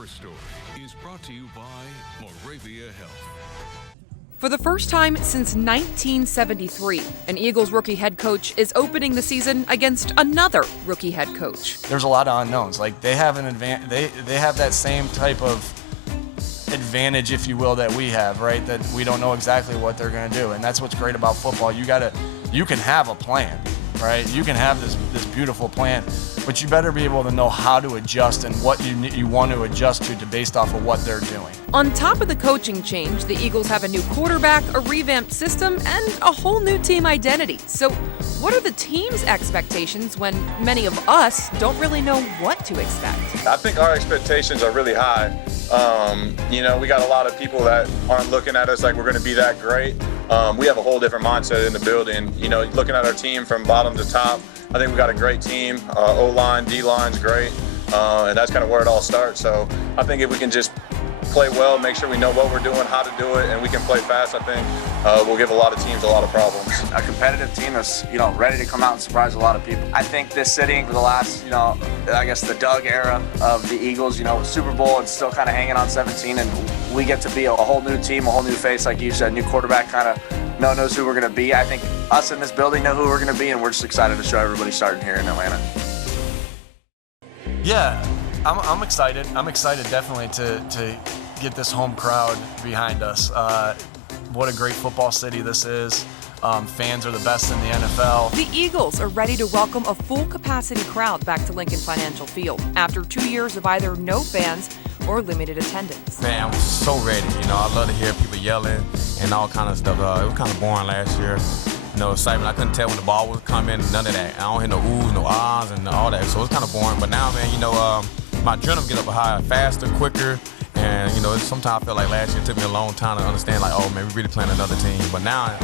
cover story is brought to you by Moravia Health. For the first time since 1973, an Eagles rookie head coach is opening the season against another rookie head coach. There's a lot of unknowns. Like they have they have that same type of advantage, if you will, that we have, right? That we don't know exactly what they're going to do, and that's what's great about football. You can have a plan, right? You can have this beautiful plan, but you better be able to know how to adjust and what you want to adjust to based off of what they're doing. On top of the coaching change, the Eagles have a new quarterback, a revamped system, and a whole new team identity. So what are the team's expectations when many of us don't really know what to expect? I think our expectations are really high. We got a lot of people that aren't looking at us like we're going to be that great. We have a whole different mindset in the building. Looking at our team from bottom to top, I think we got a great team. O-line, D-line's great, and that's kind of where it all starts. So I think if we can just play well, make sure we know what we're doing, how to do it, and we can play fast, I think we'll give a lot of teams a lot of problems. A competitive team that's, ready to come out and surprise a lot of people. I think this city for the last, the Doug era of the Eagles, Super Bowl, it's still kind of hanging on 17, and we get to be a whole new team, a whole new face, like you said, new quarterback kind of knows who we're going to be. I think us in this building know who we're going to be, and we're just excited to show everybody starting here in Atlanta. Yeah, I'm excited. I'm excited definitely to get this home crowd behind us. What a great football city this is. Fans are the best in the NFL. The Eagles are ready to welcome a full-capacity crowd back to Lincoln Financial Field after 2 years of either no fans or limited attendance. Man, I'm so ready. I love to hear people yelling and all kind of stuff. It was kind of boring last year. Excitement. I couldn't tell when the ball was coming, none of that. I don't hear no oohs, no ahs, and all that. So it's kind of boring. But now, man, my adrenaline get up higher, faster, quicker. And, sometimes I feel like last year it took me a long time to understand, like, oh, man, we're really playing another team. But now,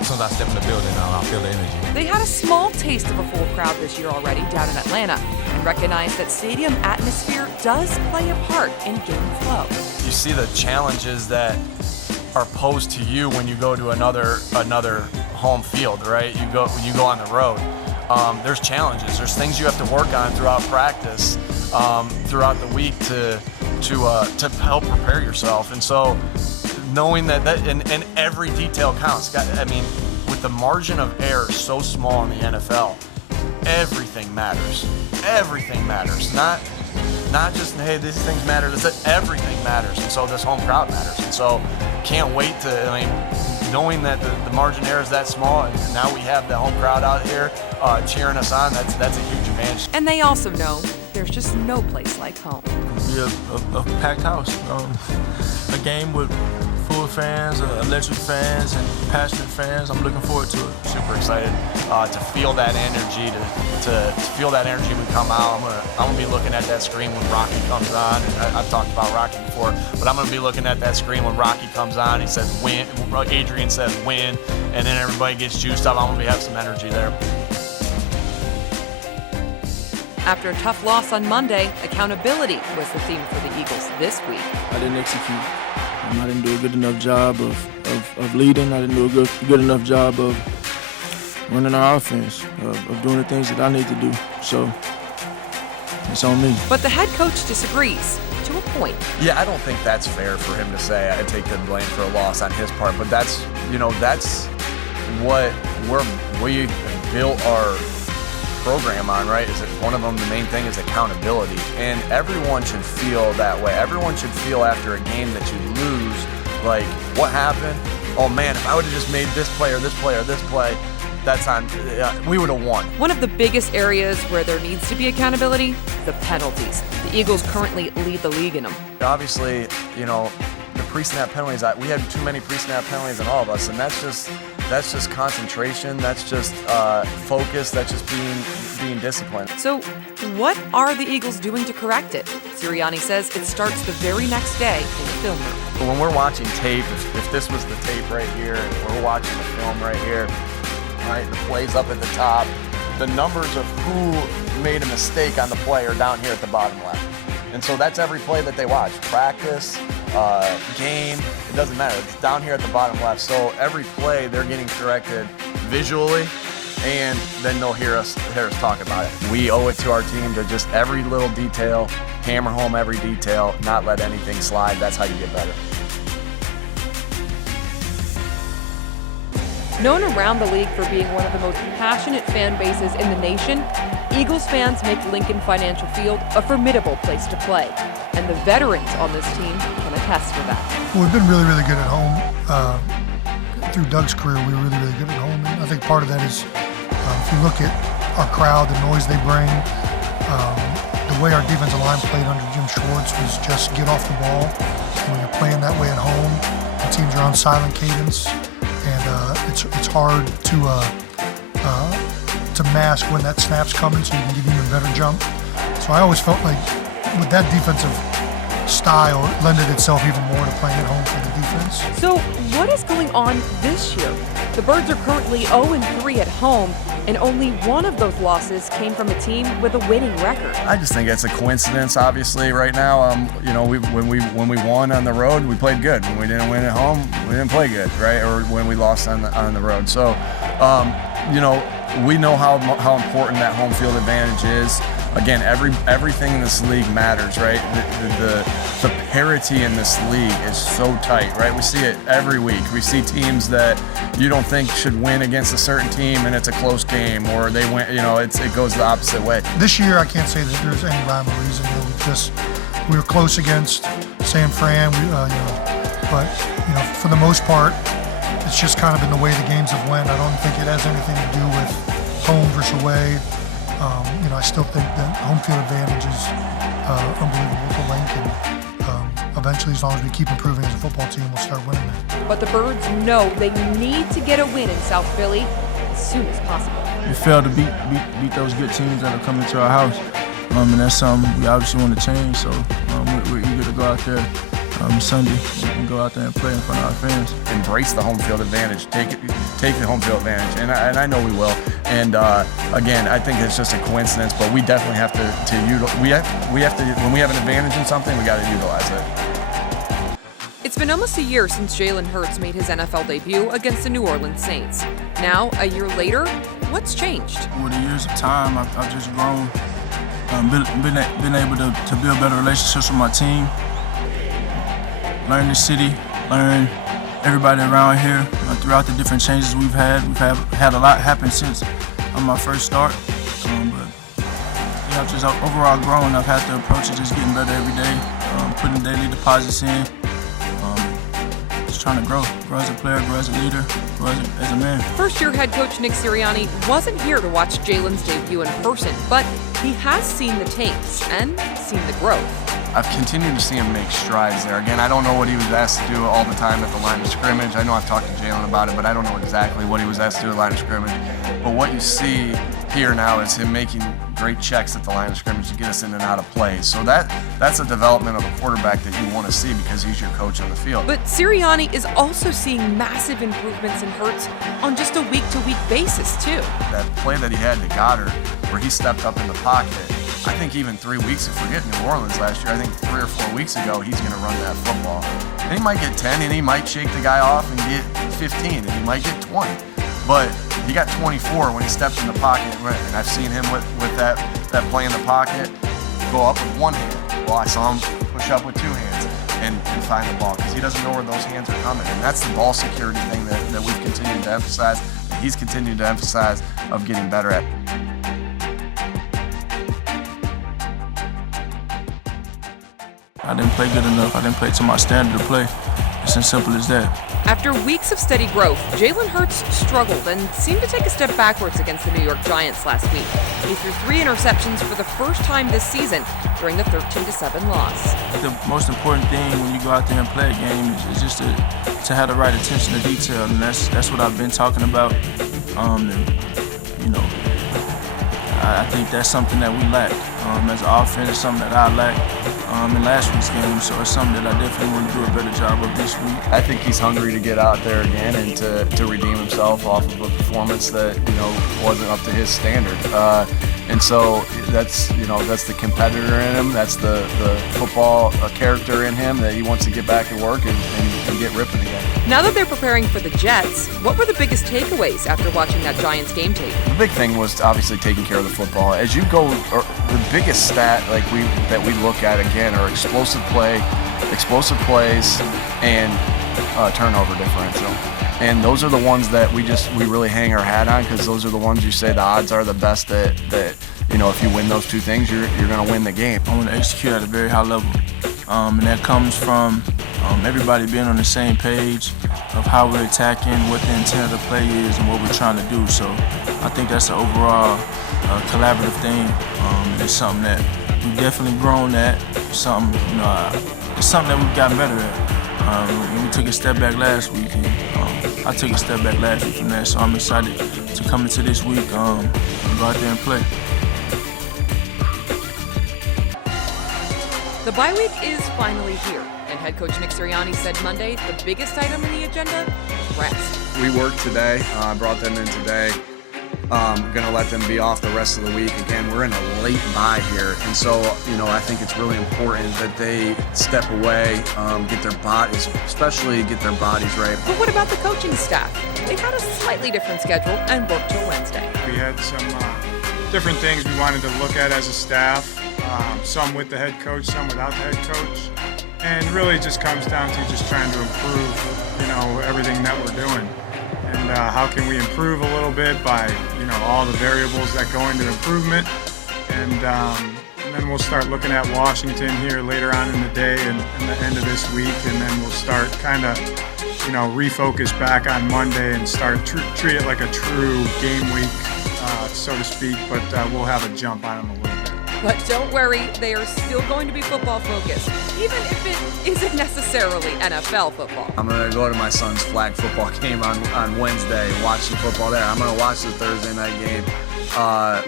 as soon as I step in the building, I feel the energy. They had a small taste of a full crowd this year already down in Atlanta and recognize that stadium atmosphere does play a part in game flow. You see the challenges that are posed to you when you go to another home field, right? When you go on the road. There's challenges. There's things you have to work on throughout practice, throughout the week to help prepare yourself. And so knowing that and every detail counts. With the margin of error so small in the NFL, everything matters. Everything matters. Not just, hey, these things matter. Everything matters. And so this home crowd matters. And so can't wait knowing that the margin error is that small, and now we have the home crowd out here cheering us on, that's a huge advantage. And they also know there's just no place like home. It'll be a packed house, a game with full fans, electric fans, and passionate fans. I'm looking forward to it. Super excited to feel that energy, to feel that energy when we come out. I'm gonna be looking at that screen when Rocky comes on. And I've talked about Rocky before, but I'm gonna be looking at that screen when Rocky comes on. He says win, Adrian says win, and then everybody gets juiced up. I'm gonna have some energy there. After a tough loss on Monday, accountability was the theme for the Eagles this week. I didn't execute. I didn't do a good enough job of leading. I didn't do a good enough job of running our offense, of doing the things that I need to do. So it's on me. But the head coach disagrees to a point. Yeah, I don't think that's fair for him to say I take the blame for a loss on his part. But that's what we built our program on, right? Is that one of them, the main thing is accountability, and everyone should feel that way. Everyone should feel after a game that you lose, like, what happened? Oh man, if I would have just made this play or this play or this play, that's on, we would have won. One of the biggest areas where there needs to be accountability, the penalties. The Eagles currently lead the league in them. Obviously, the pre-snap penalties, we had too many pre-snap penalties in all of us, and that's just concentration, that's just focus, that's just being disciplined. So what are the Eagles doing to correct it? Sirianni says it starts the very next day in the film room. But when we're watching tape, if this was the tape right here, and we're watching the film right here, right, the plays up at the top, the numbers of who made a mistake on the play are down here at the bottom left. And so that's every play that they watch. Practice, game, it doesn't matter. It's down here at the bottom left. So every play they're getting corrected visually and then they'll hear us talk about it. We owe it to our team to just every little detail, hammer home every detail, not let anything slide. That's how you get better. Known around the league for being one of the most passionate fan bases in the nation, Eagles fans make Lincoln Financial Field a formidable place to play, and the veterans on this team can attest to that. Well, we've been really, really good at home. Through Doug's career, we were really, really good at home, and I think part of that is if you look at our crowd, the noise they bring, the way our defensive line played under Jim Schwartz was just get off the ball. And when you're playing that way at home, the teams are on silent cadence, and it's hard to mask when that snap's coming, so you can give even a better jump. So I always felt like with that defensive style, it lended itself even more to playing at home for the defense. So what is going on this year? The Birds are currently 0-3 at home, and only one of those losses came from a team with a winning record. I just think it's a coincidence, obviously, right now. When we won on the road, we played good. When we didn't win at home, we didn't play good, right? Or when we lost on the road. So, we know how important that home field advantage is. Again, everything in this league matters, right? The parity in this league is so tight, right? We see it every week. We see teams that you don't think should win against a certain team, and it's a close game, or they win. It goes the opposite way. This year, I can't say that there's any rhyme or reason. We were close against San Fran, but for the most part, it's just kind of been the way the games have went. I don't think it has anything to do with home versus away. I still think that home field advantage is unbelievable to Lincoln. Eventually, as long as we keep improving as a football team, we'll start winning it. But the Birds know they need to get a win in South Philly as soon as possible. We failed to beat those good teams that are coming to our house, and that's something we obviously want to change. So we're eager to go out there Sunday and go out there and play in front of our fans. Embrace the home field advantage. Take the home field advantage, and I know we will. And again, I think it's just a coincidence, but we definitely have to we have to when we have an advantage in something, we got to utilize it. It's been almost a year since Jalen Hurts made his NFL debut against the New Orleans Saints. Now, a year later, what's changed? Over the years of time, I've just grown, been able to build better relationships with my team, learn the city, learn everybody around here. Throughout the different changes we've had a lot happen since my first start. I've just overall grown. I've had to approach it just getting better every day, putting daily deposits in, just trying to grow as a player, grow as a leader, grow as a man. First-year head coach Nick Ciriani wasn't here to watch Jalen's debut in person, but he has seen the tapes and seen the growth. I've continued to see him make strides there. Again, I don't know what he was asked to do all the time at the line of scrimmage. I know I've talked to Jalen about it, but I don't know exactly what he was asked to do at the line of scrimmage. But what you see here now is him making great checks at the line of scrimmage to get us in and out of play. So that's a development of a quarterback that you want to see because he's your coach on the field. But Ciriani is also seeing massive improvements in Hurts on just a week-to-week basis, too. That play that he had to Goddard, where he stepped up in the pocket, I think even 3 weeks, if forget New Orleans last year, I think 3 or 4 weeks ago, he's going to run that football. And he might get 10, and he might shake the guy off and get 15, and he might get 20. But he got 24 when he stepped in the pocket, and I've seen him with that play in the pocket go up with one hand. Well, I saw him push up with 2 hands and find the ball because he doesn't know where those hands are coming. And that's the ball security thing that we've continued to emphasize, that he's continued to emphasize of getting better at. I didn't play good enough. I didn't play to my standard of play. It's as simple as that. After weeks of steady growth, Jalen Hurts struggled and seemed to take a step backwards against the New York Giants last week. He threw 3 interceptions for the first time this season during the 13-7 loss. The most important thing when you go out there and play a game is just to have the right attention to detail, and that's what I've been talking about. I think that's something that we lack. As an offense, it's something that I lacked in last week's game, so it's something that I definitely want to do a better job of this week. I think he's hungry to get out there again and to redeem himself off of a performance that wasn't up to his standard. And so that's the competitor in him. That's the football character in him that he wants to get back and work and get ripping again. Now that they're preparing for the Jets, what were the biggest takeaways after watching that Giants game tape? The big thing was obviously taking care of the football. As you go, the biggest stat that we look at again are explosive plays, and turnover differential. And those are the ones that we really hang our hat on, because those are the ones you say the odds are the best that if you win those two things, you're going to win the game. I want to execute at a very high level, and that comes from everybody being on the same page of how we're attacking, what the intent of the play is, and what we're trying to do. So I think that's an overall collaborative thing. It's something that we've definitely grown at. It's something that we've gotten better at. We took a step back last week, and I took a step back last week from that. So I'm excited to come into this week and go out there and play. The bye week is finally here, and head coach Nick Ciriani said Monday the biggest item in the agenda, rest. We worked today. I brought them in today. Going to let them be off the rest of the week. Again, we're in a late bye here, and so I think it's really important that they step away, get their bodies right. But what about the coaching staff? They've had a slightly different schedule and worked till Wednesday. We had some different things we wanted to look at as a staff, some with the head coach, some without the head coach, and really it just comes down to just trying to improve, everything that we're doing. And how can we improve a little bit by, all the variables that go into improvement. And then we'll start looking at Washington here later on in the day and the end of this week. And then we'll start kind of, refocus back on Monday and start treat it like a true game week, so to speak. But we'll have a jump on them a little bit. But don't worry, they are still going to be football focused, even if it isn't necessarily NFL football. I'm going to go to my son's flag football game on Wednesday and watch some football there. I'm going to watch the Thursday night game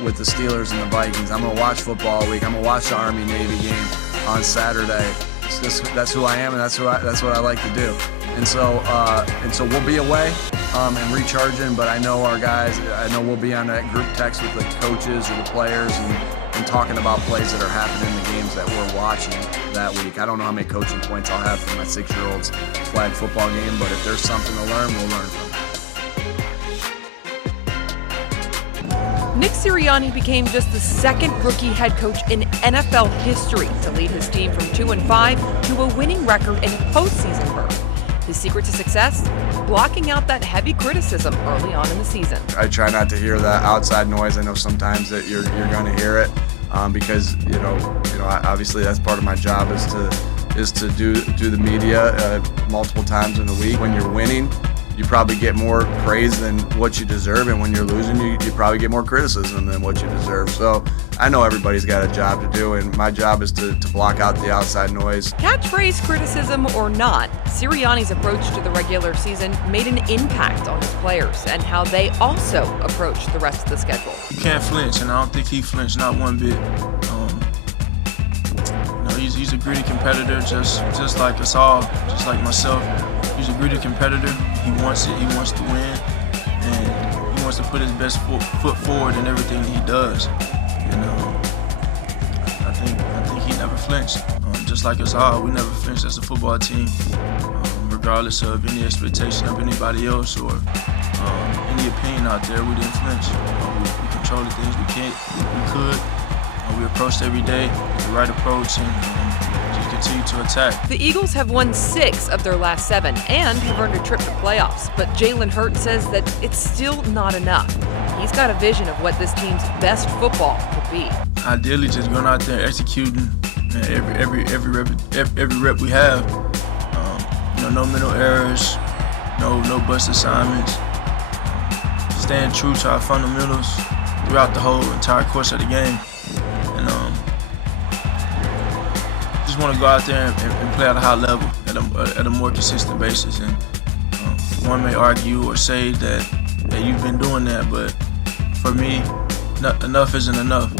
with the Steelers and the Vikings. I'm going to watch football all week. I'm going to watch the Army-Navy game on Saturday. That's who I am, and that's what I like to do. And so we'll be away and recharging, but I know our guys, we'll be on that group text with the coaches or the players and talking about plays that are happening in the games that we're watching that week. I don't know how many coaching points I'll have for my 6-year-old's flag football game, but if there's something to learn, we'll learn from it. Nick Ciriani became just the second rookie head coach in NFL history to lead his team from 2-5 to a winning record in postseason berth. His secret to success? Blocking out that heavy criticism early on in the season. I try not to hear that outside noise. I know sometimes that you're going to hear it because obviously that's part of my job is to do the media multiple times in a week. When you're winning, you probably get more praise than what you deserve, and when you're losing, you probably get more criticism than what you deserve. So I know everybody's got a job to do, and my job is to block out the outside noise. Catchphrase criticism or not, Sirianni's approach to the regular season made an impact on his players and how they also approach the rest of the schedule. You can't flinch, and I don't think he flinched, not one bit. He's a gritty competitor, just like us all, just like myself. He's a gritty competitor. He wants it. He wants to win, and he wants to put his best foot forward in everything that he does. And I think he never flinched. Just like us all, we never flinched as a football team, regardless of any expectation of anybody else or any opinion out there. We didn't flinch. We controlled the things we could. We approached every day with the right approach and just continue to attack. The Eagles have won 6 of their last 7 and have earned a trip to playoffs, but Jalen Hurts says that it's still not enough. He's got a vision of what this team's best football could be. Ideally, just going out there executing every rep we have. No mental errors, no bust assignments. Staying true to our fundamentals throughout the whole entire course of the game. Just want to go out there and play at a high level, at a more consistent basis. And one may argue or say that you've been doing that, but for me, enough isn't enough.